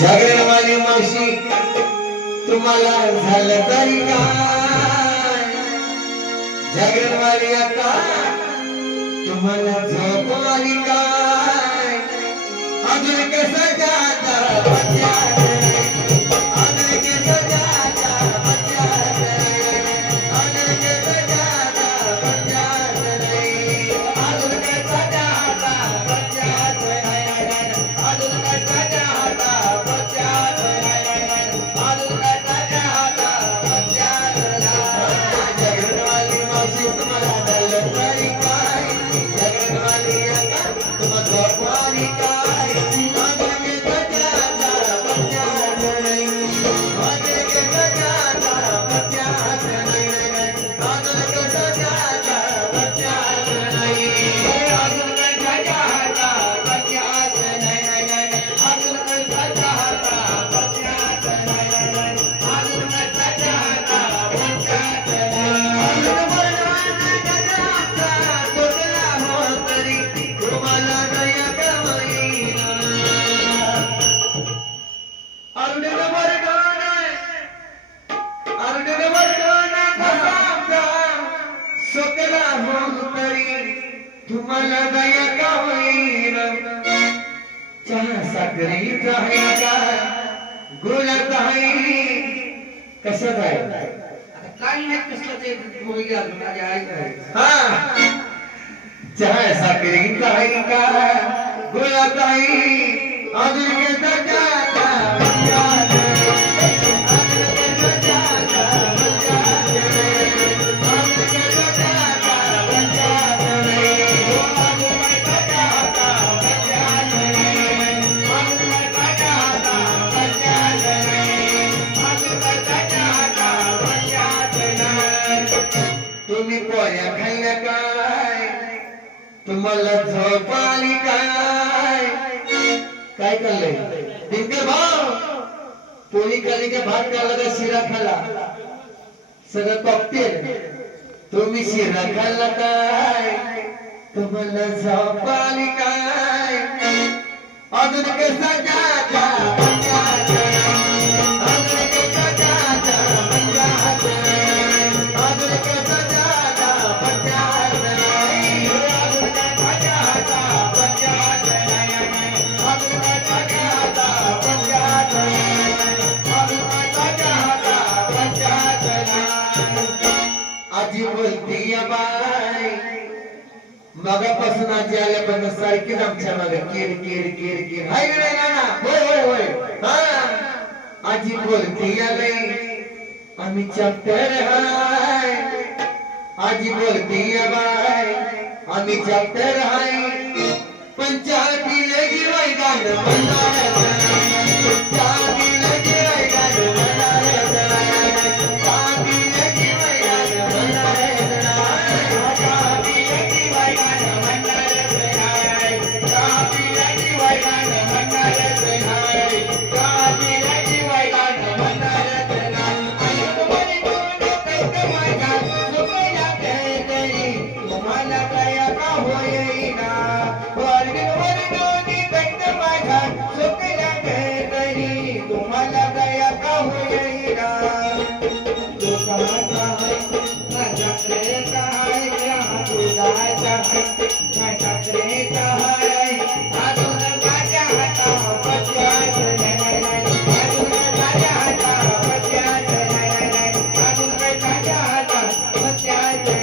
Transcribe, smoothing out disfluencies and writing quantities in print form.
जागरणवाली मावशी तुम्हाला झालं तरी काय? जागरणवाली आता तुम्हाला झोप आली काय? अजून कसं जाता बच्चा अजून कसं जाता बच्चा अजून कसं जाता बच्चा अजून कसं जाता बच्चा अजून कसं जाता बच्चा अजून कसं जाता बच्चा जागरणवाली मावशी तुम्हाला झालं तरी काय? जागरणवाली आता तुम्हाला झोप आली काय? तुम्हाला दया का होईन चहा साखरीत आहे का गुळात आहे कशात आहे काही नाही कसलं ते मुलगी आली माझी आई आहे. हा चहा साखरीत आहे का गुळात आहे अजून कसं जाता तुम्ही पोळ्या खाल्ल्या काय? तुम्हाला झोप आली काय? काय खाल्लंय दिनकर भाऊ? पोळी खाल्ली का भात खाल्ला का शिरा खाल्ला? सगळं कॉकटेल. तुम्ही शिरा खाल्ला काय? तुम्हाला झोप आली काय? अजून कसं जाता आजी बोलती या बाय मगापासून आजी आल्यापासून सारखीच आमच्या मागे किर किर किर किर हाय रे नाना होय होय होय हा आजी बोलती आले आम्ही चॅप्टर हाय आजी बोलती या बाय आम्ही चॅप्टर हाय पंचायती लगी मैदान Yeah.